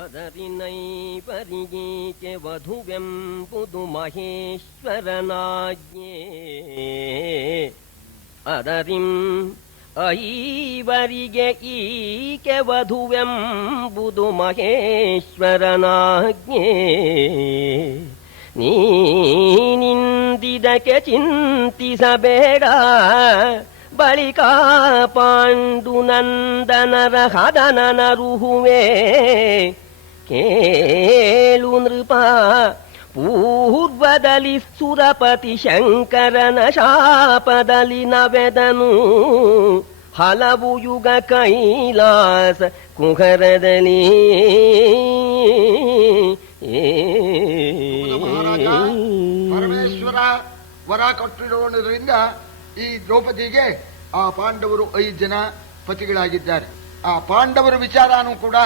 ಅದರಿನೈಪರಿಗೆ ವಧುವೆಂಬುದು ಮಹೇಶ್ವರನಾಜ್ಞೆ ಅದರಿಂ ಐವರಿಗೆ ಈಕೆ ವಧುವೆಂಬುದು ಮಹೇಶ್ವರನಾಜ್ಞೆ ನೀನಿಂದಿದಕ್ಕೆ ಚಿಂತಿಸಬೇಡ ಬಳಿಕ ಪಾಂಡುನಂದನರ ಹದನನ ರುಹುವೆ ಕೇಳು ನೃಪ ಪೂರ್ವದಲ್ಲಿ ಸುರಪತಿ ಶಂಕರನ ಶಾಪದಲ್ಲಿ ನವೆದನು ಹಲವು ಯುಗ ಕೈಲಾಸ ಕುಹರದಲ್ಲಿ ಪರಮೇಶ್ವರ ವರ ಕೊಟ್ಟಿರುವುದರಿಂದ ಈ ದ್ರೌಪದಿಗೆ ಆ ಪಾಂಡವರು 5 ಜನ ಪತಿಗಳಾಗಿದ್ದಾರೆ. ಆ ಪಾಂಡವರ ವಿಚಾರನೂ ಕೂಡ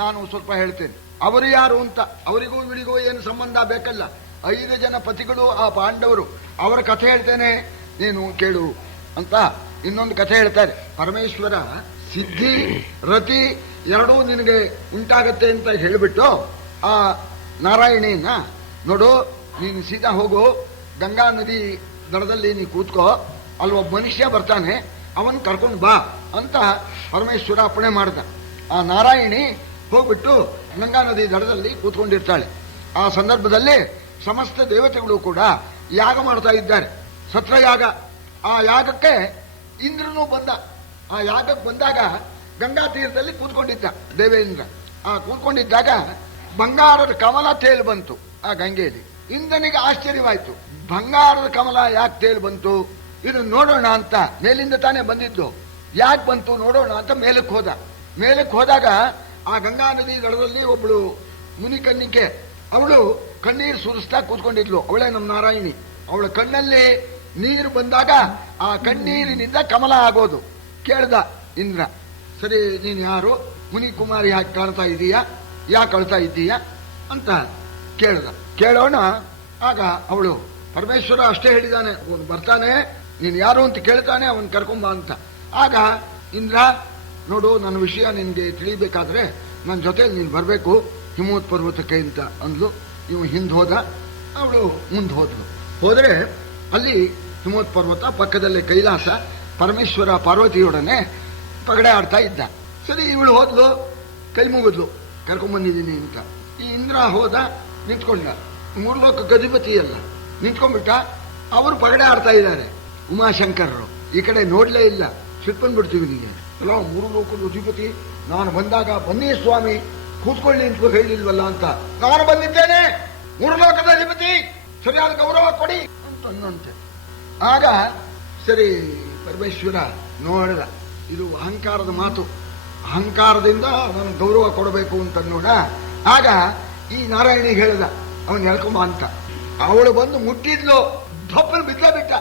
ನಾನು ಸ್ವಲ್ಪ ಹೇಳ್ತೇನೆ. ಅವರು ಯಾರು ಅಂತ, ಅವರಿಗೂ ಇವರಿಗೂ ಏನು ಸಂಬಂಧ ಬೇಕಲ್ಲ. 5 ಜನ ಪತಿಗಳು ಆ ಪಾಂಡವರು. ಅವರ ಕಥೆ ಹೇಳ್ತೇನೆ, ನೀನು ಕೇಳು ಅಂತ ಇನ್ನೊಂದು ಕಥೆ ಹೇಳ್ತಾರೆ. ಪರಮೇಶ್ವರ ಸಿದ್ಧಿ ರತಿ ಎರಡೂ ನಿನಗೆ ಉಂಟಾಗತ್ತೆ ಅಂತ ಹೇಳಿಬಿಟ್ಟು ಆ ನಾರಾಯಣಿಯನ್ನ, ನೋಡು ನೀನು ಸೀದಾ ಹೋಗು, ಗಂಗಾ ನದಿ ದಡದಲ್ಲಿ ನೀ ಕೂತ್ಕೋ, ಅಲ್ಲೊಬ್ಬ ಮನುಷ್ಯ ಬರ್ತಾನೆ, ಅವನ್ ಕರ್ಕೊಂಡು ಬಾ ಅಂತ ಪರಮೇಶ್ವರ ಅಪ್ಪಣೆ ಮಾಡ್ದ. ಆ ನಾರಾಯಣಿ ಹೋಗ್ಬಿಟ್ಟು ಗಂಗಾ ನದಿ ದಡದಲ್ಲಿ ಕೂತ್ಕೊಂಡಿರ್ತಾಳೆ. ಆ ಸಂದರ್ಭದಲ್ಲಿ ಸಮಸ್ತ ದೇವತೆಗಳು ಕೂಡ ಯಾಗ ಮಾಡ್ತಾ ಇದ್ದಾರೆ, ಸತ್ರಯಾಗ. ಆ ಯಾಗಕ್ಕೆ ಇಂದ್ರನೂ ಬಂದ. ಆ ಯಾಗಕ್ಕೆ ಬಂದಾಗ ಗಂಗಾ ತೀರದಲ್ಲಿ ಕೂತ್ಕೊಂಡಿದ್ದ ದೇವೇಂದ್ರ. ಆ ಕೂತ್ಕೊಂಡಿದ್ದಾಗ ಬಂಗಾರದ ಕಮಲ ತೇಲ್ ಬಂತು ಆ ಗಂಗೆಯಲ್ಲಿ. ಇಂದ್ರನಿಗೆ ಆಶ್ಚರ್ಯವಾಯ್ತು, ಬಂಗಾರದ ಕಮಲ ಯಾಕೆ ತೇಲ್ ಬಂತು, ಇದನ್ನು ನೋಡೋಣ ಅಂತ. ಮೇಲಿಂದ ತಾನೇ ಬಂದಿದ್ದು, ಯಾಕೆ ಬಂತು ನೋಡೋಣ ಅಂತ ಮೇಲಕ್ಕೆ ಹೋದ. ಮೇಲಕ್ಕೆ ಹೋದಾಗ ಆ ಗಂಗಾ ನದಿ ದಡದಲ್ಲಿ ಒಬ್ಳು ಮುನಿಕನ್ನಿಕೆ, ಅವಳು ಕಣ್ಣೀರು ಸುರಿಸ್ತಾ ಕೂತ್ಕೊಂಡಿದ್ಲು. ಅವಳೇ ನಮ್ಮ ನಾರಾಯಣಿ. ಅವಳ ಕಣ್ಣಲ್ಲಿ ನೀರು ಬಂದಾಗ ಆ ಕಣ್ಣೀರಿನಿಂದ ಕಮಲ ಆಗೋದು. ಕೇಳ್ದ ಇಂದ್ರ, ಸರಿ ನೀನು ಯಾರು, ಮುನಿ ಕುಮಾರಿ ಯಾಕೆ ಕಾಣ್ತಾ ಇದೀಯಾ, ಯಾಕೆ ಅಳ್ತಾ ಇದ್ದೀಯಾ ಅಂತ ಕೇಳ್ದ. ಕೇಳೋಣ. ಆಗ ಅವಳು, ಪರಮೇಶ್ವರ ಅಷ್ಟೇ ಹೇಳಿದಾನೆ, ಅವನು ಬರ್ತಾನೆ, ನೀನು ಯಾರು ಅಂತ ಕೇಳ್ತಾನೆ, ಅವನ್ ಕರ್ಕೊಂಬ ಅಂತ. ಆಗ ಇಂದ್ರ, ನೋಡು ನನ್ನ ವಿಷಯ ನಿನ್ಗೆ ತಿಳಿಬೇಕಾದ್ರೆ ನನ್ನ ಜೊತೆಲಿ ನೀನು ಬರಬೇಕು ಹಿಮವತ್ ಪರ್ವತಕ್ಕೆ ಅಂತ ಅಂದ್ಲು. ಇವು ಹಿಂದ್ ಹೋದ, ಅವಳು ಮುಂದೆ ಹೋದ್ಲು. ಹೋದ್ರೆ ಅಲ್ಲಿ ಹಿಮವತ್ ಪರ್ವತ ಪಕ್ಕದಲ್ಲೇ ಕೈಲಾಸ. ಪರಮೇಶ್ವರ ಪಾರ್ವತಿಯೊಡನೆ ಪಗಡೆ ಆಡ್ತಾ ಇದ್ದ. ಸರಿ ಇವಳು ಹೋದ್ಲು, ಕೈ ಮುಗಿದ್ಲು, ಕರ್ಕೊಂಡ್ಬಂದಿದ್ದೀನಿ ಅಂತ. ಈ ಇಂದ್ರ ಹೋದ, ನಿಂತ್ಕೊಂಡ. 3 ಲೋಕಕ್ಕೆ ಅಧಿಪತಿ ಅಲ್ಲ, ನಿಂತ್ಕೊಂಡ್ಬಿಟ್ಟ. ಅವರು ಪಗಡೆ ಆಡ್ತಾ ಇದ್ದಾರೆ, ಉಮಾಶಂಕರರು. ಈ ಕಡೆ ನೋಡ್ಲೇ ಇಲ್ಲ, ಸಿಟ್ಕೊಂಡ್ಬಿಡ್ತೀವಿ ನಿಮಗೆ ಅಲ್ಲ, 3 ಲೋಕದ ಅಧಿಪತಿ, ನಾನು ಬಂದಾಗ ಬನ್ನಿ ಸ್ವಾಮಿ ಕೂತ್ಕೊಳ್ಳಿ ಅಂತ ಹೇಳಿಲ್ವಲ್ಲ ಅಂತ. ನಾನು ಬಂದಿದ್ದೇನೆ, 3 ಲೋಕದ ಅಧಿಪತಿ, ಸರಿಯಾದ ಗೌರವ ಕೊಡಿ ಅಂತ ಅನ್ನಂತೆ. ಆಗ ಸರಿ ಪರಮೇಶ್ವರ ನೋಡಿದ, ಇದು ಅಹಂಕಾರದ ಮಾತು, ಅಹಂಕಾರದಿಂದ ನಾನು ಗೌರವ ಕೊಡಬೇಕು ಅಂತ ನೋಡ. ಆಗ ಈ ನಾರಾಯಣಿಗೆ ಹೇಳಿದ, ಅವನ್ ಹೇಳ್ಕೊಂಬ ಅಂತ. ಅವಳು ಬಂದು ಮುಟ್ಟಿದ್ಲು, ಧಪ್ಪಲು ಬಿದ್ದ ಬಿಟ್ಟ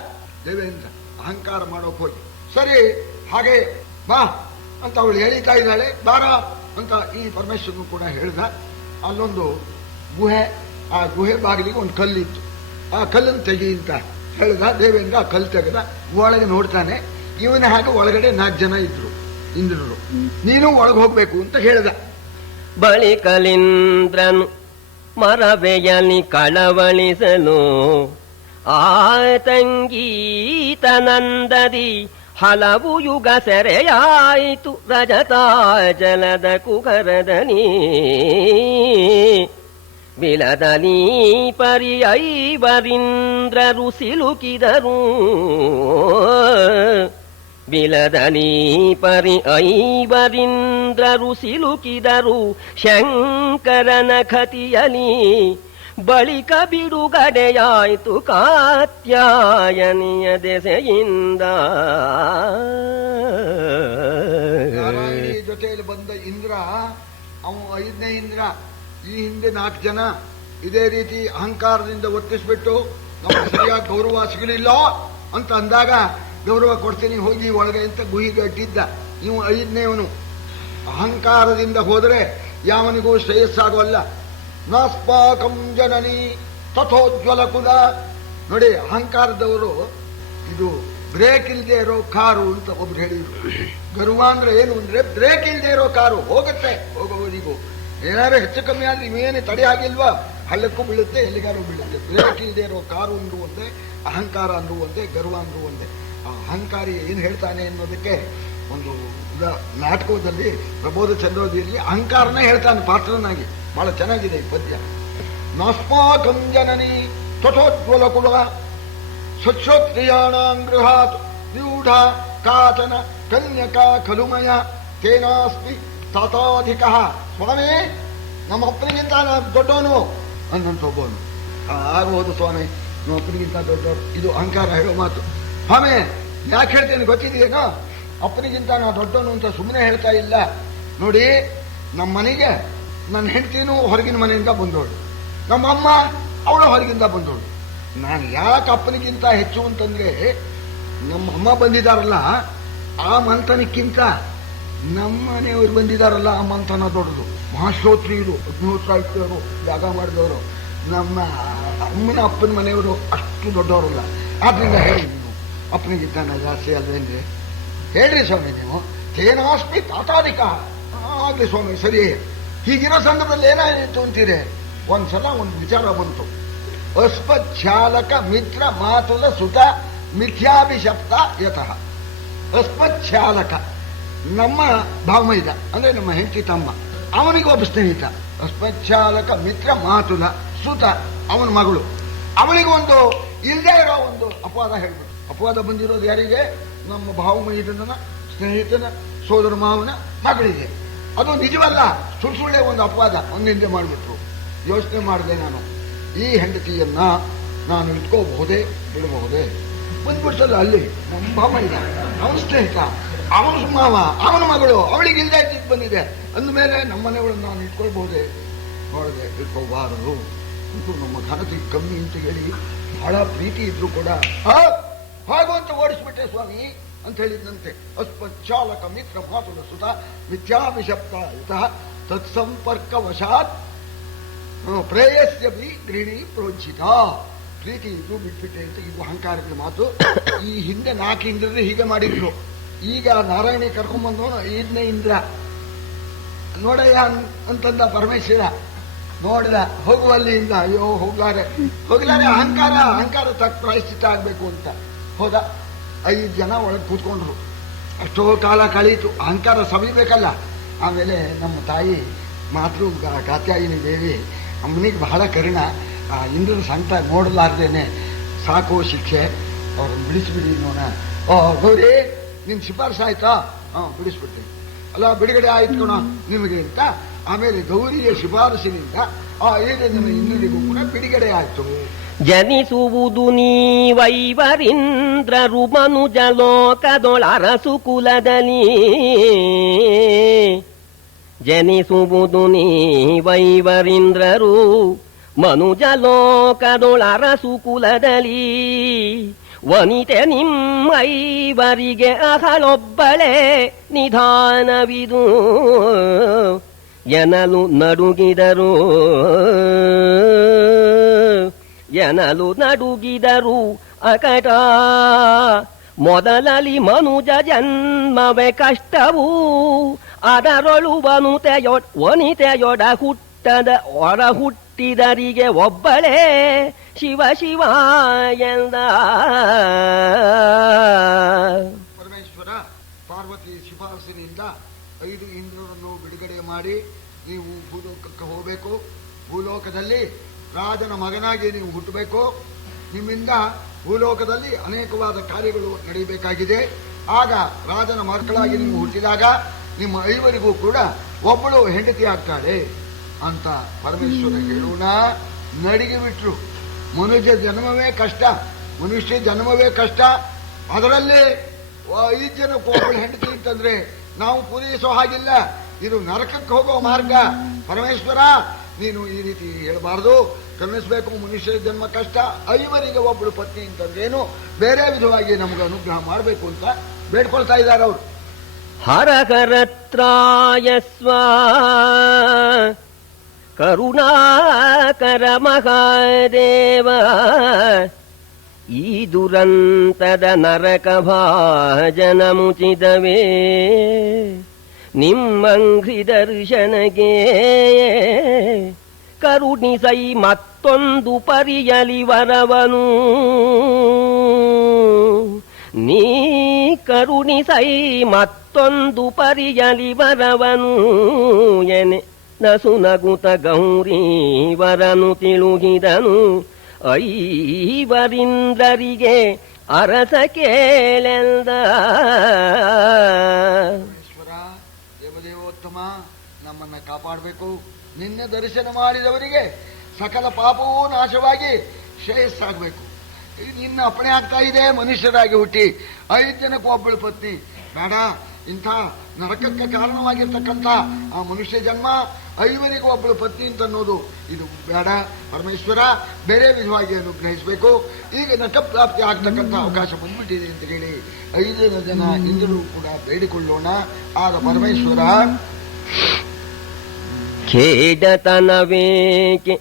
ದೇವೇಂದ್ರ, ಅಹಂಕಾರ ಮಾಡೋಕ್ ಹೋಗಿ. ಸರಿ ಹಾಗೆ ಬಾ ಅಂತ ಅವಳು ಹೇಳಿತಾ ಇದ್ದಾಳೆ, ಬಾರ ಅಂತ ಈ ಪರಮೇಶ್ವರನು ಕೂಡ ಹೇಳ್ದ. ಅಲ್ಲೊಂದು ಗುಹೆ, ಆ ಗುಹೆ ಬಾಗಿಲಿಗೆ ಒಂದು ಕಲ್ಲಿತ್ತು, ಆ ಕಲ್ಲನ್ನು ತೆಗಿ ಅಂತ ಹೇಳ್ದ. ದೇವೇಂದ್ರ ಆ ಕಲ್ಲು ತೆಗೆದ, ಒಳಗೆ ನೋಡ್ತಾನೆ. ಇವನ ಹಾಗೆ ಒಳಗಡೆ 4 ಜನ ಇದ್ರು ಇಂದ್ರರು. ನೀನು ಒಳಗೆ ಹೋಗ್ಬೇಕು ಅಂತ ಹೇಳ್ದ. ಬಳಿಕಲಿಂದ್ರನು ಮರವೆಯಲಿ ಕಳವಳಿಸಲು ಆತಂಗೀತನಂದದಿ ಹಲವು ಯುಗ ಸೆರೆಯಾಯಿತು ರಜತಾಚಲದ ಕುಕರದನಿ ಬಿಲದಲಿ ಪರಿಯೈವರಿಂದ್ರರು ಸಿಲುಕಿದರು ಬಿಲದಲಿ ಪರಿಯೈವರಿಂದ್ರರು ಸಿಲುಕಿದರು ಶಂಕರನ ಖತಿಯಲಿ ಬಳಿಕ ಬಿಡುಗಡೆಯಾಯಿತು ಕಾತ್ಯಾಯನಿಯ ದೆಸೆಯಿಂದ. ನಾರಾಯಣಿ ಜೊತೆಯಲ್ಲಿ ಬಂದ ಇಂದ್ರ, ಅವನು 5ನೇ ಇಂದ್ರ. ಈ ಹಿಂದೆ 4 ಜನ ಇದೇ ರೀತಿ ಅಹಂಕಾರದಿಂದ ವರ್ತಿಸ್ಬಿಟ್ಟು ನಮಗೆ ಸರಿಯಾಗಿ ಗೌರವ ಸಿಗಲಿಲ್ಲ ಅಂತ ಅಂದಾಗ, ಗೌರವ ಕೊಡ್ತೀನಿ ಹೋಗಿ ಒಳಗೆ ಅಂತ ಗುಹಿಗೆ ಅಟ್ಟಿದ್ದ. ನೀವು 5ನೇವನು. ಅಹಂಕಾರದಿಂದ ಹೋದರೆ ಯಾವನಿಗೂ ಶ್ರೇಯಸ್ಸಾಗೋಲ್ಲ. ನಾಸ್ಪಾಕಂ ಜನನಿ ತಥೋಜ್ವಲ ಕುಲ. ನೋಡಿ, ಅಹಂಕಾರದವರು ಇದು ಬ್ರೇಕ್ ಇಲ್ಲದೆ ಇರೋ ಕಾರು ಅಂತ ಒಬ್ರು ಹೇಳಿದ್ರು. ಗರ್ವ ಅಂದ್ರೆ ಏನು ಅಂದ್ರೆ ಬ್ರೇಕ್ ಇಲ್ಲದೆ ಇರೋ ಕಾರು, ಹೋಗುತ್ತೆ ಹೋಗೋವರಿಗೂ. ಏನಾದ್ರು ಹೆಚ್ಚು ಕಮ್ಮಿ ಆದ್ರೆ ಇವೇನು ತಡೆ ಆಗಿಲ್ವಾ, ಹಳ್ಳಕ್ಕೂ ಬೀಳುತ್ತೆ, ಎಲ್ಲಿಗಾರು ಬೀಳುತ್ತೆ. ಬ್ರೇಕ್ ಇಲ್ಲದೆ ಇರೋ ಕಾರು ಅಂದ್ರೂ ಒಂದೇ, ಅಹಂಕಾರ ಅಂದ್ರೂ ಒಂದೇ, ಗರ್ವ ಅಂದ್ರೂ ಒಂದೇ. ಆ ಅಹಂಕಾರಿ ಏನ್ ಹೇಳ್ತಾನೆ ಅನ್ನೋದಕ್ಕೆ ಒಂದು ನಾಟಕದಲ್ಲಿ ಪ್ರಬೋಧ ಚಂದ್ರೋದಿಯಲ್ಲಿ ಅಹಂಕಾರನೇ ಹೇಳ್ತಾನೆ ಪಾತ್ರನಾಗಿ. ಬಹಳ ಚೆನ್ನಾಗಿದೆ ಈ ಪದ್ಯ. ನಾಸ್ಮಾಕಂ ಜನನಿ ತ್ವಥೋಜ್ವಲ ಕುಲ ಸ್ವಚ್ಛೋತ್ರಿಯಾಣಾಂ ಗೃಹಾತ್ ವ್ಯೂಢ ಕಾಚನ ಕನ್ಯಕಾ ಖಲುಮಯ ತೇನಾಸ್ಮಿ ತಾತಾಧಿಕ. ಸ್ವಾಮಿ, ನಮ್ಮ ಅಪ್ಪನಿಗಿಂತ ದೊಡ್ಡವನು ಅನ್ನಂತ ಒಬ್ಬವನು. ಆಗೋದು ಸ್ವಾಮಿ, ನಮ್ಮ ಅಪ್ಪನಿಗಿಂತ ದೊಡ್ಡವನು. ಇದು ಅಹಂಕಾರ ಹೇಳೋ ಮಾತು. ಸ್ವಾಮಿ, ಯಾಕೆ ಹೇಳ್ತೇನೆ ಗೊತ್ತಿದೆಯೇನೋ, ಅಪ್ಪನಿಗಿಂತ ನಾವು ದೊಡ್ಡವನು ಅಂತ ಸುಮ್ಮನೆ ಹೇಳ್ತಾ ಇಲ್ಲ. ನೋಡಿ, ನಮ್ಮ ಮನೆಗೆ ನನ್ನ ಹೆಂಡತಿನೂ ಹೊರಗಿನ ಮನೆಯಿಂದ ಬಂದೋಳು, ನಮ್ಮ ಅಮ್ಮ ಅವಳು ಹೊರಗಿಂದ ಬಂದೋಳು. ನಾನು ಯಾಕೆ ಅಪ್ಪನಿಗಿಂತ ಹೆಚ್ಚು ಅಂತಂದ್ರೆ, ನಮ್ಮ ಅಮ್ಮ ಬಂದಿದ್ದಾರಲ್ಲ ಆ ಮಂಥನಕ್ಕಿಂತ ನಮ್ಮ ಮನೆಯವರು ಬಂದಿದ್ದಾರಲ್ಲ ಆ ಮಂಥನ ದೊಡ್ಡದು. ಮಹಾಶ್ರೋತ್ರಿಯರು, ಅಗ್ನಿಹೋತ್ರ ಇಟ್ಟವರು, ಜಾಗ ಮಾಡಿದವರು. ನಮ್ಮ ಅಮ್ಮನ ಅಪ್ಪನ ಮನೆಯವರು ಅಷ್ಟು ದೊಡ್ಡವರಲ್ಲ. ಆದ್ರಿಂದ ಹೇಳಿ, ನೀವು ಅಪ್ಪನಿಗಿಂತ ಜಾಸ್ತಿ ಅಲ್ವೇನ್ರಿ? ಹೇಳ್ರಿ ಸ್ವಾಮಿ ನೀವು. ತೇನಾಸ್ಮಿ ತಾತಾಧಿಕ. ಆಗ್ಲಿ ಸ್ವಾಮಿ, ಸರಿ. ಹೀಗಿರೋ ಸಂದರ್ಭದಲ್ಲಿ ಏನಾಯಿತು ಅಂತೀರಿ? ಒಂದ್ಸಲ ಒಂದು ವಿಚಾರ ಬಂತು. ಅಸ್ಮಚ್ಛಾಲಕ ಮಿತ್ರ ಮಾತುಲ ಸುತ ಮಿಥ್ಯಾಭಿಶಪ್ತ ಯತಃ. ಅಸ್ಮಚ್ಛಾಲಕ ನಮ್ಮ ಭಾವಮೈದ ಅಂದ್ರೆ ನಮ್ಮ ಹೆಂಡತಿ ತಮ್ಮ, ಅವನಿಗೆ ಒಬ್ಬ ಸ್ನೇಹಿತ. ಅಸ್ಮಚ್ಛಾಲಕ ಮಿತ್ರ ಮಾತುಲ ಸುತ ಅವನ ಮಗಳು. ಅವನಿಗೊಂದು ಇಲ್ಲದೆ ಇರೋ ಒಂದು ಅಪವಾದ ಹೇಳ್ಬಿಟ್ಟು. ಅಪವಾದ ಬಂದಿರೋದು ಯಾರಿಗೆ? ನಮ್ಮ ಭಾವಮೈದನ ಸ್ನೇಹಿತನ ಸೋದರ ಮಾವನ ಮಗಳಿಗೆ. ಅದು ನಿಜವಲ್ಲ, ಸುಳ್ಳೆ ಒಂದು ಅಪವಾದ ಒಂದಿಂದೆ ಮಾಡಿಬಿಟ್ರು. ಯೋಚನೆ ಮಾಡಿದೆ ನಾನು, ಈ ಹೆಂಡತಿಯನ್ನ ನಾನು ಇಟ್ಕೋಬಹುದೇ ಬಿಡಬಹುದೇ? ಬಂದ್ಬಿಡ್ಸಲ್ಲ ಅಲ್ಲಿ ನಮ್ಮ ಭಾವಮೈದ, ಅವನ ಸ್ನೇಹಿತ, ಅವನ ಮಾವ, ಅವನ ಮಗಳು, ಅವಳಿಗೆ ಇಲ್ಲದೆ ಇದ್ದಿದ್ದು ಬಂದಿದೆ ಅಂದಮೇಲೆ ನಮ್ಮನೆಯವಳನ್ನು ನಾನು ಇಟ್ಕೊಳ್ಬಹುದೇ? ನೋಡಿದೆ, ಇಟ್ಕೋಬಾರದು. ಇದು ನಮ್ಮ ಘನತೆ ಕಮ್ಮಿ ಅಂತ ಹೇಳಿ ಬಹಳ ಪ್ರೀತಿ ಇದ್ರು ಕೂಡ ಹಾಗು ಅಂತ ಓಡಿಸ್ಬಿಟ್ಟೆ ಸ್ವಾಮಿ ಅಂತ ಹೇಳಿದಂತೆ. ಅಸ್ಮಚ್ಚಾಲಕ ಮಿತ್ರ ಮಾತುಲ ಸುತ ಮಿಥ್ಯಾಭಿಶಪ್ತ ಯತಃ ತತ್ಸಂಪರ್ಕ ವಶಾತ್ ಪ್ರೇಯಸ್ಯ ಬಿ ಗೃಹಿಣಿ ಪ್ರೋಚಿತ. ಪ್ರೀತಿ ಇದ್ದು ಬಿಟ್ಬಿಟ್ಟೆ ಅಂತ ಇದು ಅಹಂಕಾರದ ಮಾತು. ಈ ಹಿಂದೆ 4 ಇಂದ್ರರು ಹೀಗೆ ಮಾಡಿದ್ರು. ಈಗ ನಾರಾಯಣಿ ಕರ್ಕೊಂಡ್ಬಂದವನು 5ನೇ ಇಂದ್ರ. ನೋಡಯ್ಯ ಅಂತಂದ ಪರಮೇಶ್ವರ. ನೋಡಿದ, ಹೋಗುವಲ್ಲಿಂದ. ಅಯ್ಯೋ ಹೋಗ್ಲಾರೆ ಅಹಂಕಾರ ತಕ್ಕ ಪ್ರಾಯಶ್ಚಿತ್ತ ಆಗ್ಬೇಕು ಅಂತ ಹೋದ. 5 ಜನ ಒಳಗೆ ಕೂತ್ಕೊಂಡ್ರು. ಅಷ್ಟೋ ಕಾಲ ಕಳೀತು. ಅಹಂಕಾರ ಸವಿಬೇಕಲ್ಲ. ಆಮೇಲೆ ನಮ್ಮ ತಾಯಿ ಮಾತೃ ಕಾತ್ಯಾಯಿನಿ ದೇವಿ ಅಮ್ಮನಿಗೆ ಬಹಳ ಕರುಣ. ಆ ಇಂದ್ರನ ಸಂಕಟ ನೋಡಲಾರ್ದೇನೆ ಸಾಕೋ ಶಿಕ್ಷೆ, ಅವ್ರನ್ನ ಬಿಡಿಸ್ಬಿಡಿ ನೋಡ. ಗೌರಿ, ನಿನ್ ಶಿಫಾರಸು ಆಯ್ತಾ? ಬಿಡಿಸ್ಬಿಡ್ತೀನಿ. ಅಲ್ಲ, ಬಿಡುಗಡೆ ಆಯ್ತು ಕಣ ನಿಮಗೆ ಅಂತ. ಆಮೇಲೆ ಗೌರಿಯ ಶಿಫಾರಸಿನಿಂದ ಆ 7 ಜನ ಇಂದ್ರನಿಗೂ ಕೂಡ ಬಿಡುಗಡೆ ಆಯ್ತು. ಜನಿಸುವುದು ನೀವೈವರಿಂದ್ರರು ಮನುಜ ಲೋಕದೊಳರಸು ಕುಲದಲ್ಲಿ. ಜನಿಸುವುದು ನೀವೈವರಿಂದ್ರರು ಮನುಜ ಲೋಕದೊಳರಸು ಕುಲದಲ್ಲಿ. ವನಿತೆ ನಿಮ್ಮೈವರಿಗೆ ಅಹಳೊಬ್ಬಳೆ ನಿಧಾನವಿದು ಎನಲು ನಡುಗಿದರು ಅಕಟ. ಮೊದಲಲಿ ಮನುಜ ಜನ್ಮವೇ ಕಷ್ಟವು, ಅದರೊಳು ವನಿತೆಯೊಡ ಹುಟ್ಟಿದರಿಗೆ ಒಬ್ಬಳೇ ಶಿವ ಶಿವ ಎಂದ. ಪರಮೇಶ್ವರ ಪಾರ್ವತಿ ಶಿಫಾರಸಿನಿಂದ 5 ಇಂದ್ರರನ್ನು ಬಿಡುಗಡೆ ಮಾಡಿ, ನೀವು ಭೂಲೋಕಕ್ಕೆ ಹೋಗಬೇಕು. ಭೂಲೋಕದಲ್ಲಿ ರಾಜನ ಮಗನಾಗಿ ನೀವು ಹುಟ್ಟಬೇಕು. ನಿಮ್ಮಿಂದ ಭೂಲೋಕದಲ್ಲಿ ಅನೇಕವಾದ ಕಾರ್ಯಗಳು ನಡೆಯಬೇಕಾಗಿದೆ. ಆಗ ರಾಜನ ಮಕ್ಕಳಾಗಿ ನೀವು ಹುಟ್ಟಿದಾಗ ನಿಮ್ಮ 5 ಕೂಡ ಒಬ್ಬಳು ಹೆಂಡತಿ ಆಗ್ತಾಳೆ ಅಂತ ಪರಮೇಶ್ವರ ಹೇಳೋಣ. ನಡಿಗೆ ಬಿಟ್ರು. ಮನುಷ್ಯ ಜನ್ಮವೇ ಕಷ್ಟ. ಅದರಲ್ಲಿ 5 ಜನಕ್ಕೆ ಒಬ್ಬಳು ಹೆಂಡತಿ ಅಂತಂದ್ರೆ ನಾವು ಪೂರೈಸೋ ಹಾಗಿಲ್ಲ. ಇದು ನರಕಕ್ಕೆ ಹೋಗೋ ಮಾರ್ಗ. ಪರಮೇಶ್ವರ, ನೀನು ಈ ರೀತಿ ಹೇಳಬಾರದು. ಕರುಣಿಸಬೇಕು. ಮನುಷ್ಯ ಜನ್ಮ ಕಷ್ಟ. 5 ಒಬ್ಬಳು ಪತ್ನಿ ಅಂತಂದ್ರೇನು, ಬೇರೆ ವಿಧವಾಗಿ ನಮಗೆ ಅನುಗ್ರಹ ಮಾಡಬೇಕು ಅಂತ ಬೇಡ್ಕೊಳ್ತಾ ಇದ್ದಾರೆ ಅವರು. ಹರಕರತ್ರಾಯ ಸ್ವ ಕರುಣಾಕರ ಮಹಾದೇವ. ಈ ದುರಂತದ ನರಕ ಭಾಜನ ಮುಚಿತವೇ. ನಿಮ್ಮಂಘ್ರಿ ದರ್ಶನಗೆ ಕರುಣಿಸೈ ಮತ್ತೊಂದು ಪರಿಯಲಿ ವರವನು ನೀ ಕರುಣಿಸೈ ಮತ್ತೊಂದು ಪರಿಯಲಿ ವರವನು ಎನೆ ನಸುನಗುತ ಗೌರಿ ವರನು ತಿಳುಗಿದನು ಐವರಿಂದ್ರರಿಗೆ ಅರಸ ಕೇಳೆಂದ. ದೇವದೇವೋತ್ತಮ, ನಮ್ಮನ್ನ ಕಾಪಾಡಬೇಕು. ನಿನ್ನೆ ದರ್ಶನ ಮಾಡಿದವರಿಗೆ ಸಕಲ ಪಾಪವೂ ನಾಶವಾಗಿ ಶ್ರೇಯಸ್ಸಾಗಬೇಕು. ನಿನ್ನ ಅಪ್ಪಣೆ ಆಗ್ತಾ ಇದೆ, ಮನುಷ್ಯರಾಗಿ ಹುಟ್ಟಿ 5 ಜನಕ್ಕೆ ಒಬ್ಬಳು ಪತ್ನಿ ಬೇಡ. ಇಂಥ ನರಕಕ್ಕೆ ಕಾರಣವಾಗಿರ್ತಕ್ಕಂಥ ಆ ಮನುಷ್ಯ ಜನ್ಮ 5 ಒಬ್ಬಳು ಪತ್ನಿ ಅಂತ ಅನ್ನೋದು ಇದು ಬೇಡ. ಪರಮೇಶ್ವರ ಬೇರೆ ವಿಧವಾಗಿ ಅನುಗ್ರಹಿಸಬೇಕು. ಈಗ ನರಕಪ್ರಾಪ್ತಿ ಆಗ್ತಕ್ಕಂಥ ಅವಕಾಶ ಬಂದ್ಬಿಟ್ಟಿದೆ ಅಂತ ಹೇಳಿ 5 ಜನ ಇಂದ್ರರು ಕೂಡ ಬೇಡಿಕೊಳ್ಳೋಣ. ಆಗ ಪರಮೇಶ್ವರ ಖೇಡತನವೇಕೆ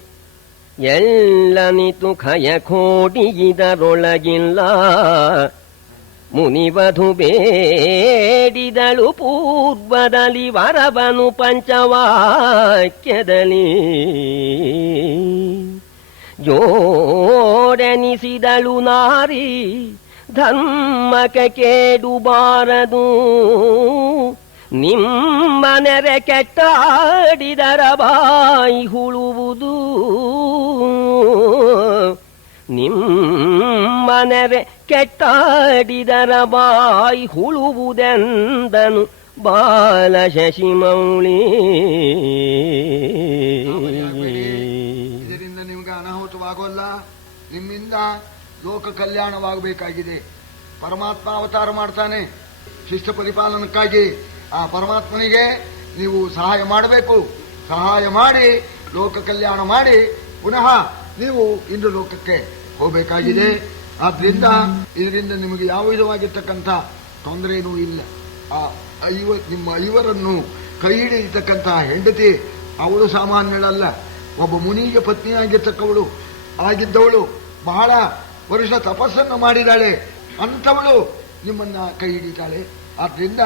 ಎಲ್ಲನಿತು ಖಯ ಖೋಡಿಗಿದರೊಳಗಿಲ್ಲ ಮುನಿವಧು ಬೇಡಿದಳು ಪೂರ್ವದಲ್ಲಿ ವರವನು ಪಂಚವಾಕ್ಯದಲ್ಲಿ ಜೋಡೆನಿಸಿದಳು ನಾರಿ ಧರ್ಮಕ್ಕೆ ಕೇಡುಬಾರದು ನಿಮ್ಮನೆರೆ ಕೆಟ್ಟಾಡಿದರ ಬಾಯಿ ಹುಳುವುದು ನಿಮ್ಮನೆರೆ ಕೆಟ್ಟಾಡಿದರ ಬಾಯಿ ಹುಳುವುದೆಂದನು ಬಾಲ ಶಶಿಮೌಳಿ. ಇದರಿಂದ ನಿಮ್ಗೆ ಅನಾಹುತವಾಗೋಲ್ಲ, ನಿಮ್ಮಿಂದ ಲೋಕ ಕಲ್ಯಾಣವಾಗಬೇಕಾಗಿದೆ. ಪರಮಾತ್ಮ ಅವತಾರ ಮಾಡ್ತಾನೆ ಶಿಷ್ಟ ಪರಿಪಾಲನಕ್ಕಾಗಿ. ಆ ಪರಮಾತ್ಮನಿಗೆ ನೀವು ಸಹಾಯ ಮಾಡಬೇಕು. ಸಹಾಯ ಮಾಡಿ ಲೋಕ ಕಲ್ಯಾಣ ಮಾಡಿ ಪುನಃ ನೀವು ಇಂದು ಲೋಕಕ್ಕೆ ಹೋಗಬೇಕಾಗಿದೆ. ಆದ್ರಿಂದ ಇದರಿಂದ ನಿಮಗೆ ಯಾವ ವಿಧವಾಗಿರ್ತಕ್ಕಂಥ ತೊಂದರೆಯೂ ಇಲ್ಲ. ಆ ನಿಮ್ಮ 5 ಕೈ ಹಿಡಿಯತಕ್ಕಂಥ ಹೆಂಡತಿ ಅವಳು ಸಾಮಾನ್ಯಳಲ್ಲ. ಒಬ್ಬ ಮುನಿಗೆ ಪತ್ನಿಯಾಗಿರ್ತಕ್ಕವಳು ಆಗಿದ್ದವಳು ಬಹಳ ವರ್ಷ ತಪಸ್ಸನ್ನು ಮಾಡಿದಾಳೆ. ಅಂಥವಳು ನಿಮ್ಮನ್ನ ಕೈ ಹಿಡಿತಾಳೆ. ಆದ್ರಿಂದ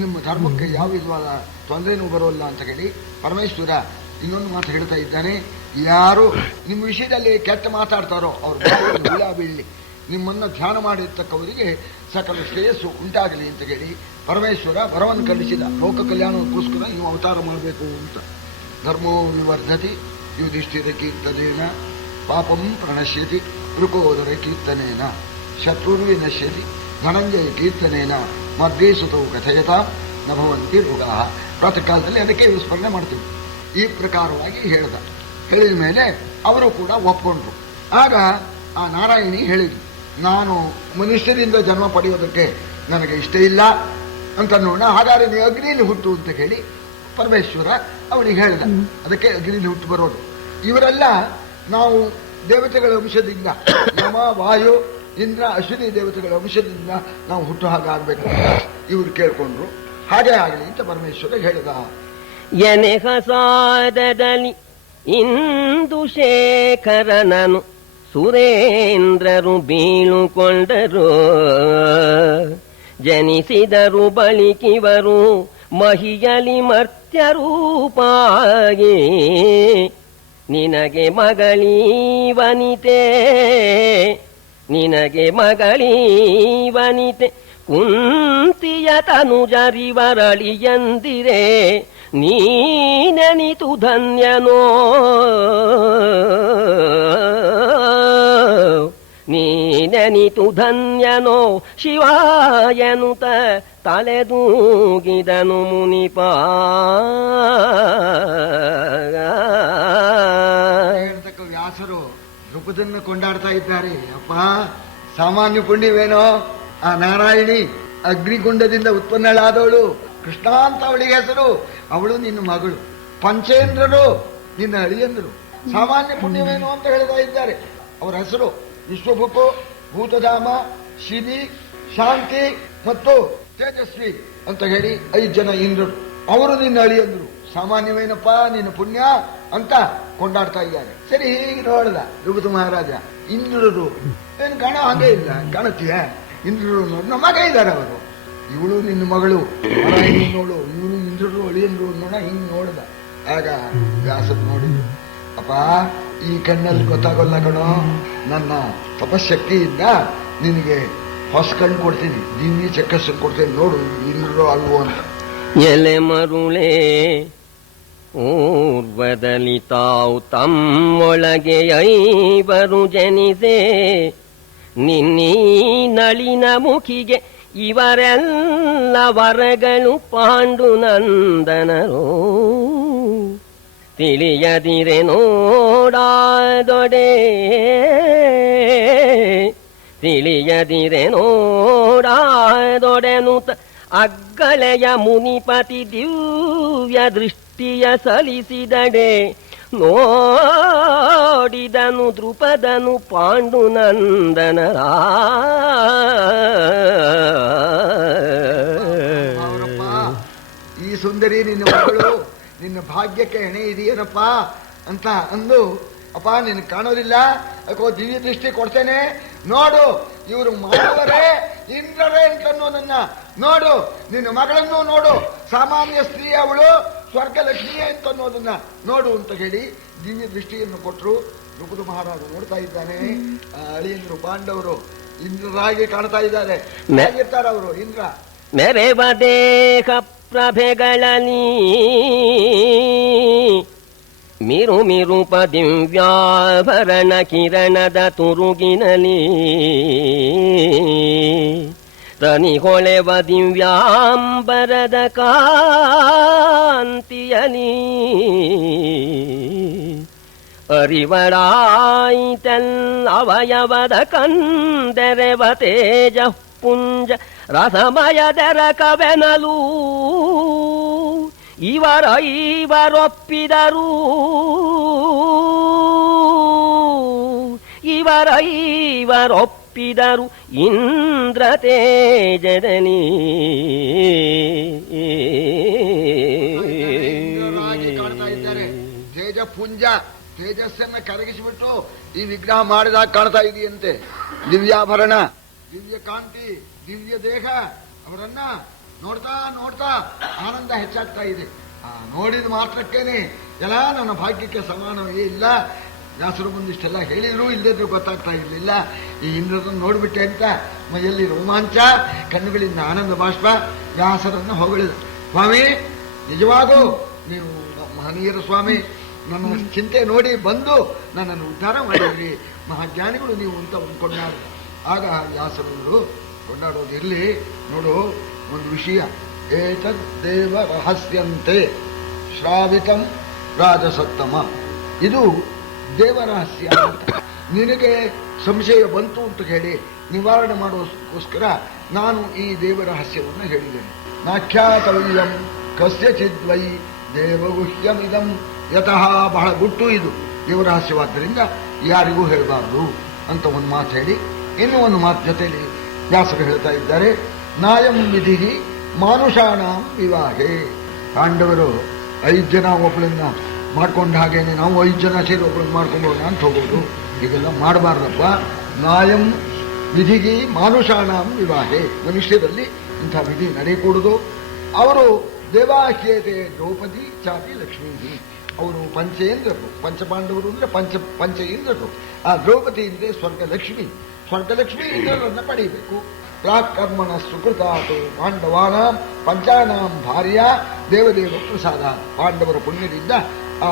ನಿಮ್ಮ ಧರ್ಮಕ್ಕೆ ಯಾವ ವಿಧವಾದ ತೊಂದರೆನೂ ಬರೋಲ್ಲ ಅಂತ ಹೇಳಿ ಪರಮೇಶ್ವರ ಇನ್ನೊಂದು ಮಾತು ಹೇಳ್ತಾ ಇದ್ದಾನೆ. ಯಾರು ನಿಮ್ಮ ವಿಷಯದಲ್ಲಿ ಕೆಟ್ಟ ಮಾತಾಡ್ತಾರೋ ಅವ್ರ ಹುಳ ಬೀಳಲಿ. ನಿಮ್ಮನ್ನ ಧ್ಯಾನ ಮಾಡಿರ್ತಕ್ಕವರಿಗೆ ಸಕಲ ಶ್ರೇಯಸ್ಸು ಉಂಟಾಗಲಿ ಅಂತ ಹೇಳಿ ಪರಮೇಶ್ವರ ವರವನ್ನು ಕಲಿಸಿದ. ಲೋಕ ಕಲ್ಯಾಣಕ್ಕೋಸ್ಕರ ನೀವು ಅವತಾರ ಮಾಡಬೇಕು ಅಂತ. ಧರ್ಮೋ ವಿವರ್ಧತಿ ಯುಧಿಷ್ಠಿರ ಕೀರ್ತನೇನ ಪಾಪಂ ಪ್ರಣಶ್ಯತಿ ವೃಕೋದರ ಕೀರ್ತನೇನ ಶತ್ರುರ್ವಿನಶ್ಯತಿ ಧನಂಜಯ ಕೀರ್ತನೇನ ಮಧ್ಯೇಸುತವು ಕಥಯತ ನಭವಂತಿ ಮೃಗಾ. ಪ್ರಾತಃ ಕಾಲದಲ್ಲಿ ಅದಕ್ಕೆ ಸ್ಮರಣೆ ಮಾಡ್ತೀವಿ. ಈ ಪ್ರಕಾರವಾಗಿ ಹೇಳಿದ. ಹೇಳಿದ ಮೇಲೆ ಅವರು ಕೂಡ ಒಪ್ಕೊಂಡ್ರು. ಆಗ ಆ ನಾರಾಯಣಿ ಹೇಳಿದ್ರು, ನಾನು ಮನುಷ್ಯರಿಂದ ಜನ್ಮ ಪಡೆಯೋದಕ್ಕೆ ನನಗೆ ಇಷ್ಟ ಇಲ್ಲ ಅಂತ ನೋಡ. ಹಾಗಾದ್ರೆ ನೀವು ಅಗ್ನಿಯಲ್ಲಿ ಹುಟ್ಟು ಅಂತ ಹೇಳಿ ಪರಮೇಶ್ವರ ಅವನಿಗೆ ಹೇಳಿದ. ಅದಕ್ಕೆ ಅಗ್ನಿಯಲ್ಲಿ ಹುಟ್ಟು ಬರೋದು. ಇವರೆಲ್ಲ ನಾವು ದೇವತೆಗಳ ವಂಶದಿಂದ, ಯಮ ವಾಯು ಇಂದ್ರ ಅಶ್ವಿನಿ ದೇವತೆಗಳ ವಂಶದಿಂದ ನಾವು ಹುಟ್ಟು ಹಾಗಾಗಬೇಕು ಇವರು ಕೇಳ್ಕೊಂಡ್ರು. ಹಾಗೆ ಆಗಲಿ ಅಂತ ಪರಮೇಶ್ವರ ಹೇಳಿದ. ಎನೆಹಸಾದದಲ್ಲಿ ಇಂದು ಶೇಖರನನು ಸುರೇಂದ್ರರು ಬೀಳುಕೊಂಡರು. ಜನಿಸಿದರು ಬಳಿಕಿವರು ಮಹಿಯಲಿ ಮರ್ತ್ಯರೂಪಾಗಿ. ನಿನಗೆ ಮಗಳೀ ವನಿತೆ, ನಿನಗೆ ಮಗಳೀ ವನಿತೆ ಕುಂತಿಯ ತನುಜರಿವರಳಿ ಎಂದಿರೆ ನೀನೆನಿತು ಧನ್ಯನೋ, ನೀನೆನಿತು ಧನ್ಯನೋ ಶಿವಾಯನುತ ತಲೆದೂಗಿದನು ಮುನಿಪ. ವ್ಯಾಸರು ದ್ರುಪದನ್ನು ಕೊಂಡಾಡ್ತಾ ಇದ್ದಾರೆ. ಅಪ್ಪ, ಸಾಮಾನ್ಯ ಪುಣ್ಯವೇನೋ. ಆ ನಾರಾಯಣಿ ಅಗ್ನಿಗುಂಡದಿಂದ ಉತ್ಪನ್ನಳಾದವಳು. ಕೃಷ್ಣ ಅಂತ ಅವಳಿಗೆ ಹೆಸರು. ಅವಳು ನಿನ್ನ ಮಗಳು. ಪಂಚೇಂದ್ರರು ನಿನ್ನ ಅಳಿಯಂದರು. ಸಾಮಾನ್ಯ ಪುಣ್ಯವೇನು ಅಂತ ಹೇಳ್ತಾ ಇದ್ದಾರೆ. ಅವರ ಹೆಸರು ವಿಶ್ವಭುಕು, ಭೂತಧಾಮ, ಶಿವಿ, ಶಾಂತಿ ಮತ್ತು ತೇಜಸ್ವಿ ಅಂತ ಹೇಳಿ 5 ಜನ ಇಂದ್ರರು. ಅವರು ನಿನ್ನ ಅಳಿಯಂದರು. ಸಾಮಾನ್ಯವೇನಪ್ಪ ನಿನ್ನ ಪುಣ್ಯ ಅಂತ ಕೊಂಡಾಡ್ತಾ ಇದ್ದಾರೆ. ಸರಿ, ಹೀಗೆ ನೋಡ್ದ ದ್ರುಪದ ಮಹಾರಾಜ. ಇಂದ್ರರು ಏನು ಕಾಣ ಹಾಗೆ ಇಲ್ಲ, ಕಾಣುತ್ತೀಯ? ಇಂದ್ರರು ನಮ್ಮ ಮಗ ಇದ್ದಾರೆ ಅವರು. ಇವಳು ನಿನ್ನ ಮಗಳು ನಾರಾಯಣಿ ನೋಡು. ಇವಳು ಇಂದ್ರ ಇಂದ್ರರು ಅಳಿಯಂದ್ರು ನೋಡ ಹಿಂಗ್ ನೋಡ್ದ. ಆಗ ವ್ಯಾಸರು ನೋಡಿದ್ರು, ಅಪ್ಪ ಈ ಕಣ್ಣಲ್ಲಿ ಗೊತ್ತಾಗೋಲ್ಲ ಕಣೋ, ನನ್ನ ತಪಶಕ್ತಿಯಿಂದ ನಿನಗೆ ಹೊಸ ಕಣ್ಣು ಕೊಡ್ತೀನಿ, ದಿವ್ಯ ಚಕ್ಕಸ್ಸನ್ನು ಕೊಡ್ತೀನಿ, ನೋಡು ಇಂದ್ರರು ಅಲ್ವೋ ಅಂತ. ಎಲೆ ಮರುಳೇ ಊರ್ವದಲ್ಲಿ ತಾವು ತಮ್ಮೊಳಗೆ ಐವರು ಜನಿಸೆ, ನಿನ್ನೀ ನಳಿನ ಮುಖಿಗೆ ಇವರೆಲ್ಲ ವರಗಳು ಪಾಂಡುನಂದನರು. ತಿಳಿಯದಿರೆ ನೋಡಾದೊಡೆ, ತಿಳಿಯದಿರೆ ನೋಡಾದೊಡೆನುತ ಅಗ್ಗಳೆಯ ಮುನಿಪತಿ ದಿವ್ಯ ದೃಷ್ಟಿಯ ಸಲಿಸಿದಡೆ, ನೋಡಿದನು ದೃಪದನು ಪಾಂಡುನಂದನರ. ಈ ಸುಂದರಿ ನಿನ್ನ ಮಗಳು, ನಿನ್ನ ಭಾಗ್ಯಕ್ಕೆ ಎಣೆ ಇದೆಯೇನಪ್ಪ ಅಂತ ಅಂದು, ಅಪ್ಪ ನಿನ್ ಕಾಣೋದಿಲ್ಲ, ಯಾಕೋ ದಿವ್ಯ ದೃಷ್ಟಿ ಕೊಡ್ತೇನೆ, ನೋಡು ಇವರು ಮಾನವರೇ ಇಂದ್ರರೇ ಅಂತನ್ನೋದನ್ನ ನೋಡು, ನಿನ್ನ ಮಗಳನ್ನು ನೋಡು, ಸಾಮಾನ್ಯ ಸ್ತ್ರೀ ಅವಳು, ಸ್ವರ್ಗ ಲಕ್ಷ್ಮಿಯೇ ಅಂತನ್ನೋದನ್ನ ನೋಡು ಅಂತ ಹೇಳಿ ದಿವ್ಯ ದೃಷ್ಟಿಯನ್ನು ಕೊಟ್ಟರು. ದ್ರುಪದ ಮಹಾರಾಜ ನೋಡ್ತಾ ಇದ್ದಾನೆ, ಅಳಿಯಂದ್ರು ಪಾಂಡವರು ಇಂದ್ರರಾಗಿ ಕಾಣ್ತಾ ಇದ್ದಾರೆ. ಹೇಗಿರ್ತಾರ ಅವರು ಇಂದ್ರ? ಮೆರೆವ ದೇಹ ಪ್ರಭೆಗಳಲ್ಲಿ ಮಿರು ಮಿರುಪ ದಿವ್ಯಾಭರಣ ಕಿರಣದ ತುರುಗಿನಲಿ, ತನಿ ಹೊಳೆವ ದಿವ್ಯಾಂಬರದ ಕಾಂತಿಯಲಿ, ಅರಿವರಾಯಿತಲ್ ಅವಯವದ ಕಂದೆರೆವ ತೇಜ ಪುಂಜ ರಸಮಯದರ ಕವೆನಲು, ಇವರೊಪ್ಪಿದರು ಇವರೊಪ್ಪಿದರು ಇಂದ್ರ ತೇಜದಲ್ಲಿ. ಕಾಣ್ತಾ ಇದ್ದಾರೆ ತೇಜಪುಂಜ, ತೇಜಸ್ಸನ್ನ ಕರಗಿಸಿಬಿಟ್ಟು ಈ ವಿಗ್ರಹ ಮಾಡಿದಾಗ ಕಾಣ್ತಾ ಇದೆಯಂತೆ. ದಿವ್ಯಾಭರಣ, ದಿವ್ಯ ಕಾಂತಿ, ದಿವ್ಯ ದೇಹ, ಅವರನ್ನ ನೋಡ್ತಾ ನೋಡ್ತಾ ಆನಂದ ಹೆಚ್ಚಾಗ್ತಾ ಇದೆ. ನೋಡಿದ ಮಾತ್ರಕ್ಕೇನೆ ಎಲ್ಲ ನನ್ನ ಭಾಗ್ಯಕ್ಕೆ ಸಮಾನವೇ ಇಲ್ಲ. ವ್ಯಾಸರು ಮುಂದಿಷ್ಟೆಲ್ಲ ಹೇಳಿದ್ರು, ಇಲ್ಲದಿದ್ರು ಗೊತ್ತಾಗ್ತಾ ಇರಲಿಲ್ಲ. ಈ ಇಂದ್ರರನ್ನು ನೋಡ್ಬಿಟ್ಟೆ ಅಂತ ಮೈಯಲ್ಲಿ ರೋಮಾಂಚ, ಕಣ್ಣುಗಳಿಂದ ಆನಂದ ಬಾಷ್ಪ. ವ್ಯಾಸರನ್ನು ಹೊಗಳಿದ, ಸ್ವಾಮಿ ನಿಜವಾಗೂ ನೀವು ಮಹನೀಯರ ಸ್ವಾಮಿ, ನನ್ನ ಚಿಂತೆ ನೋಡಿ ಬಂದು ನನ್ನನ್ನು ಉದ್ಧಾರ ಮಾಡಿದ್ರಿ, ಮಹಾಜ್ಞಾನಿಗಳು ನೀವು ಅಂತ ಕೊಂಡಾಡ. ಆಗ ವ್ಯಾಸರು ಕೊಂಡಾಡೋದಿರಲಿ, ನೋಡು ಒಂದು ವಿಷಯ, ಏತದ್ ದೇವ ರಹಸ್ಯಂತೆ ಶ್ರಾವಿತಂ ರಾಜಸತ್ತಮ, ಇದು ದೇವರಹಸ್ಯ ಅಂತ. ನಿನಗೆ ಸಂಶಯ ಬಂತು ಅಂತ ಹೇಳಿ ನಿವಾರಣೆ ಮಾಡೋದಕ್ಕೋಸ್ಕರ ನಾನು ಈ ದೇವರಹಸ್ಯವನ್ನು ಹೇಳಿದ್ದೇನೆ. ನಾಖ್ಯಾತವ್ಯಂ ಕಸ್ಯಚಿದ್ವೈ ದೇವಗುಹ್ಯಮಿದಂ ಯತಃ, ಬಹಳ ಗುಟ್ಟು ಇದು ದೇವರಹಸ್ಯವಾದ್ದರಿಂದ ಯಾರಿಗೂ ಹೇಳಬಾರದು ಅಂತ ಒಂದು ಮಾತು ಹೇಳಿ, ಇನ್ನೂ ಒಂದು ಮಾತು ಜೊತೆಯಲ್ಲಿ ವ್ಯಾಸರು ಹೇಳ್ತಾ ಇದ್ದಾರೆ. ನಾಯಂ ವಿಧಿ ಮಾನುಷಾಣಾಂ ವಿವಾಹೇ, ಪಾಂಡವರು 5 ಜನ ಒಬ್ಬಳನ್ನ ಮಾಡ್ಕೊಂಡ ಹಾಗೇನೆ ನಾವು 5 ಜನ ಸೇರಿ ಒಬ್ಬಳನ್ನ ಮಾಡ್ಕೊಂಡೋಣ ಅಂತ ಹೋಗೋದು, ಹೀಗೆಲ್ಲ ಮಾಡಬಾರ್ದಪ್ಪ. ನಾಯಂ ವಿಧಿಗಿ ಮಾನುಷಾಣಾಂ ವಿವಾಹೇ, ಮನುಷ್ಯರಲ್ಲಿ ಇಂಥ ವಿಧಿ ನಡೆಯಕೂಡುದು. ಅವರು ದೇವಾಹ್ಯತೆ ದ್ರೌಪದಿ ಚಾಪಿ ಲಕ್ಷ್ಮೀ, ಅವರು ಪಂಚೇಂದ್ರರು, ಪಂಚಪಾಂಡವರು ಅಂದ್ರೆ ಪಂಚ ಇಂದ್ರರು. ಆ ದ್ರೌಪದಿ ಅಂದ್ರೆ ಸ್ವರ್ಗಲಕ್ಷ್ಮಿ, ಸ್ವರ್ಗಲಕ್ಷ್ಮಿ ಇಂದ್ರರನ್ನ ಪಡೆಯಬೇಕು. ಪ್ರಾಕರ್ಮಣ ಸುಕೃತಾತು ಪಾಂಡವಾನಾಂ ಪಂಚಾನಾಂ ಭಾರ್ಯ ದೇವದೇವ ಪ್ರಸಾದ, ಪಾಂಡವರ ಪುಣ್ಯದಿಂದ ಆ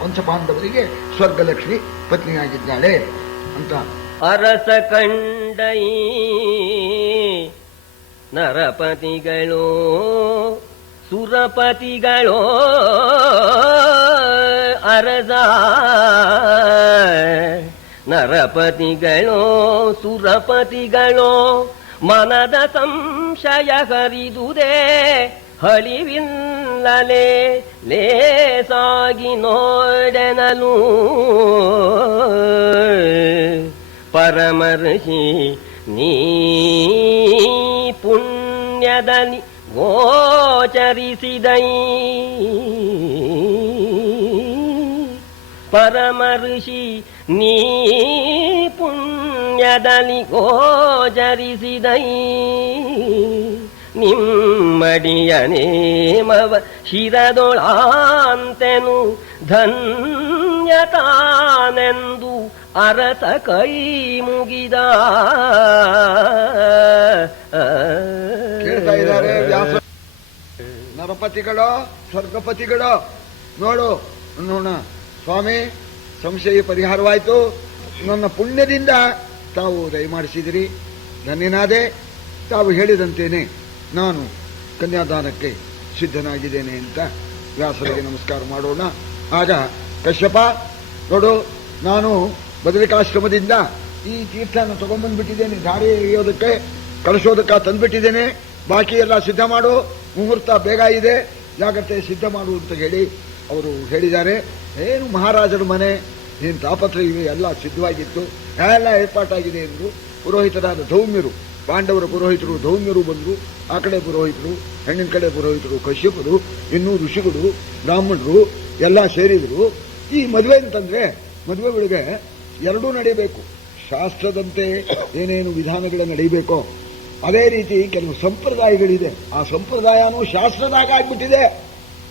ಪಂಚಪಾಂಡವರಿಗೆ ಸ್ವರ್ಗಲಕ್ಷ್ಮಿ ಪತ್ನಿಯಾಗಿದ್ದಾಳೆ ಅಂತ. ಅರಸ ಕಂಡೈ ನರಪತಿಗಳು ಸುರಪತಿಗಳು, ಅರಸ ನರಪತಿಗಳು ಸುರಪತಿಗಳು, ಮನದ ಸಂಶಯ ಹರಿದುದೇ ಹಳಿವಿಲ್ಲಲೇ ಲೇಸಾಗಿ ನೋಡೆನಲು. ಪರಮರ್ಷಿ ನೀ ಪುಣ್ಯದಲ್ಲಿ ಗೋಚರಿಸಿದೈ, ಪರಮರ್ಷಿ ನೀ ಪುಣ್ಯದಲ್ಲಿ ಗೋಚರಿಸಿದೈ, ನಿಮ್ಮಡಿಯ ನೇಮವ ಶಿರದೊಳಾಂತೆನು ಧನ್ಯತಾನೆಂದು ಅರತ ಕೈ ಮುಗಿದ. ಕೇಳ್ತಾ ಇದ್ದಾರೆ ವ್ಯಾಸ. ನರಪತಿಗಳೋ ಸ್ವರ್ಗಪತಿಗಳೋ ನೋಡು ನೋಡ ಸ್ವಾಮಿ, ಸಂಶಯ ಪರಿಹಾರವಾಯಿತು. ನನ್ನ ಪುಣ್ಯದಿಂದ ತಾವು ದಯಮಾಡಿಸಿದಿರಿ, ಧನ್ಯನಾದೆ. ತಾವು ಹೇಳಿದಂತೇನೆ ನಾನು ಕನ್ಯಾದಾನಕ್ಕೆ ಸಿದ್ಧನಾಗಿದ್ದೇನೆ ಅಂತ ವ್ಯಾಸರಿಗೆ ನಮಸ್ಕಾರ ಮಾಡೋಣ. ಆಗ ಕಶ್ಯಪ, ನೋಡು, ನಾನು ಬದರಿಕಾಶ್ರಮದಿಂದ ಈ ತೀರ್ಥನ ತಗೊಂಡ್ಬಂದ್ಬಿಟ್ಟಿದ್ದೇನೆ, ದಾರಿ ಎಳೆಯೋದಕ್ಕೆ ಕಳಿಸೋದಕ್ಕೆ ತಂದ್ಬಿಟ್ಟಿದ್ದೇನೆ. ಬಾಕಿ ಎಲ್ಲ ಸಿದ್ಧ ಮಾಡು, ಮುಹೂರ್ತ ಬೇಗ ಇದೆ, ಜಾಗ್ರತೆ ಸಿದ್ಧ ಮಾಡು ಅಂತ ಹೇಳಿ ಅವರು ಹೇಳಿದ್ದಾರೆ. ಏನು ಮಹಾರಾಜರ ಮನೆ, ಏನು ತಾಪತ್ರ ಇವೆ, ಎಲ್ಲ ಸಿದ್ಧವಾಗಿತ್ತು, ಎಲ್ಲ ಏರ್ಪಾಟಾಗಿದೆ ಎಂದು ಪುರೋಹಿತರಾದ ಧೌಮ್ಯರು, ಪಾಂಡವರ ಪುರೋಹಿತರು ಧೌಮ್ಯರು ಬಂದರು. ಆ ಕಡೆ ಪುರೋಹಿತರು, ಹೆಣ್ಣಿನ ಕಡೆ ಪುರೋಹಿತರು ಕಶ್ಯಪರು, ಇನ್ನೂ ಋಷಿಗಳು, ಬ್ರಾಹ್ಮಣರು ಎಲ್ಲ ಸೇರಿದರು. ಈ ಮದುವೆ ಅಂತಂದ್ರೆ ಮದುವೆ ಒಳಗೆ ಎರಡೂ ನಡೀಬೇಕು. ಶಾಸ್ತ್ರದಂತೆ ಏನೇನು ವಿಧಾನಗಳು ನಡೀಬೇಕೋ ಅದೇ ರೀತಿ ಕೆಲವು ಸಂಪ್ರದಾಯಗಳಿದೆ. ಆ ಸಂಪ್ರದಾಯನೂ ಶಾಸ್ತ್ರದಾಗ ಆಗ್ಬಿಟ್ಟಿದೆ.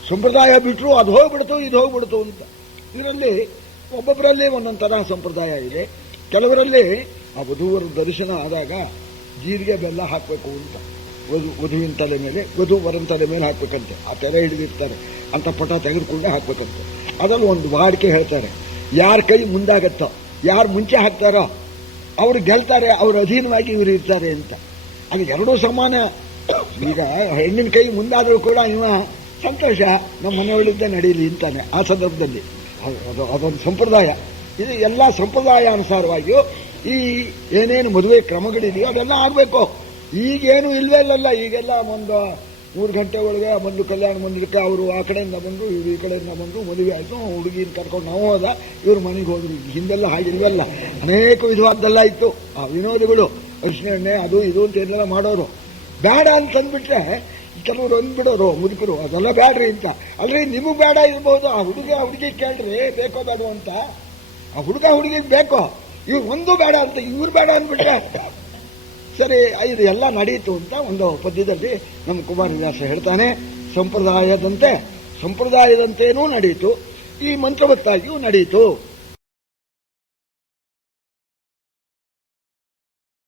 ಸಂಪ್ರದಾಯ ಬಿಟ್ಟರು ಅದು ಹೋಗ್ಬಿಡ್ತು ಇದು ಹೋಗ್ಬಿಡ್ತು ಅಂತ. ಇದರಲ್ಲಿ ಒಬ್ಬೊಬ್ಬರಲ್ಲಿ ಒಂದೊಂದು ಥರ ಸಂಪ್ರದಾಯ ಇದೆ. ಕೆಲವರಲ್ಲಿ ಆ ವಧುವರ ದರ್ಶನ ಆದಾಗ ಜೀರಿಗೆ ಬೆಲ್ಲ ಹಾಕಬೇಕು ಅಂತ, ವಧುವಿನ ತಲೆ ಮೇಲೆ ವಧುವರನ ತಲೆ ಮೇಲೆ ಹಾಕ್ಬೇಕಂತೆ. ಆ ತೆರೆ ಹಿಡಿದಿರ್ತಾರೆ ಅಂತ ಪಟ ತೆಗೆದುಕೊಂಡೆ ಹಾಕ್ಬೇಕಂತೆ. ಅದರಲ್ಲಿ ಒಂದು ವಾಡಿಕೆ ಹೇಳ್ತಾರೆ, ಯಾರ ಕೈ ಮುಂದಾಗತ್ತೋ, ಯಾರು ಮುಂಚೆ ಹಾಕ್ತಾರೋ ಅವ್ರು ಗೆಲ್ತಾರೆ, ಅವ್ರ ಅಧೀನವಾಗಿ ಇವರು ಇರ್ತಾರೆ ಅಂತ. ಅದು ಎರಡೂ ಸಮಾನ. ಈಗ ಹೆಣ್ಣಿನ ಕೈ ಮುಂದಾದರೂ ಕೂಡ ಇವ ಸಂತೋಷ, ನಮ್ಮ ಮನೆಯೊಳಗಿದ್ದ ನಡೀಲಿ ಅಂತಾನೆ ಆ ಸಂದರ್ಭದಲ್ಲಿ. ಅದೊಂದು ಸಂಪ್ರದಾಯ. ಇದು ಎಲ್ಲ ಸಂಪ್ರದಾಯಾನುಸಾರವಾಗಿಯೂ ಈ ಏನೇನು ಮದುವೆ ಕ್ರಮಗಳಿದೆಯೋ ಅದೆಲ್ಲ ಆಗಬೇಕು. ಈಗೇನು ಇಲ್ವೇ ಇಲ್ಲಲ್ಲ. ಈಗೆಲ್ಲ ಒಂದು 3 ಗಂಟೆ ಒಳಗೆ ಬಂದು ಕಲ್ಯಾಣ ಮಂದಿರಕ್ಕೆ ಅವರು ಆ ಕಡೆಯಿಂದ ಬಂದರು, ಇವರು ಈ ಕಡೆಯಿಂದ ಬಂದರು, ಮದುವೆ ಆಯಿತು, ಹುಡುಗಿನ ಕರ್ಕೊಂಡು ನಾವು ಹೋದ, ಇವ್ರು ಮನೆಗೆ ಹೋದ್ರು. ಹಿಂದೆಲ್ಲ ಹಾಗಿಲ್ವಲ್ಲ, ಅನೇಕ ವಿಧವಾದ್ದೆಲ್ಲ ಇತ್ತು. ಆ ವಿನೋದಗಳು, ಅರಿಶಿನ ಎಣ್ಣೆ ಅದು ಇದು ಅಂತ ಏನೆಲ್ಲ ಮಾಡೋರು. ಬೇಡ ಅಂತಂದ್ಬಿಟ್ರೆ ಕೆಲವರು ಅಂದ್ಬಿಡೋರು ಮುದುಕರು, ಅದೆಲ್ಲ ಬೇಡ್ರಿ ಅಂತ. ಅಲ್ರಿ ನಿಮಗೆ ಬೇಡ ಇರ್ಬೋದು, ಆ ಹುಡುಗಿ ಕೇಳ್ರಿ ಬೇಕೋ ಬೇಡ ಅಂತ. ಆ ಹುಡುಗಿಗೆ ಬೇಕೋ, ಇವ್ರು ಒಂದು ಬೇಡ ಅಂತ ಇವ್ರು ಬೇಡ ಅಂದ್ಬಿಟ್ರೆ ಸರಿ ಇದು ಎಲ್ಲ ನಡೀತು ಅಂತ ಒಂದು ಪದ್ಯದಲ್ಲಿ ನಮ್ಮ ಕುಮಾರವ್ಯಾಸ ಹೇಳ್ತಾನೆ. ಸಂಪ್ರದಾಯದಂತೆನೂ ನಡೀತು, ಈ ಮಂತ್ರವತ್ತಾಗಿಯೂ ನಡೀತು.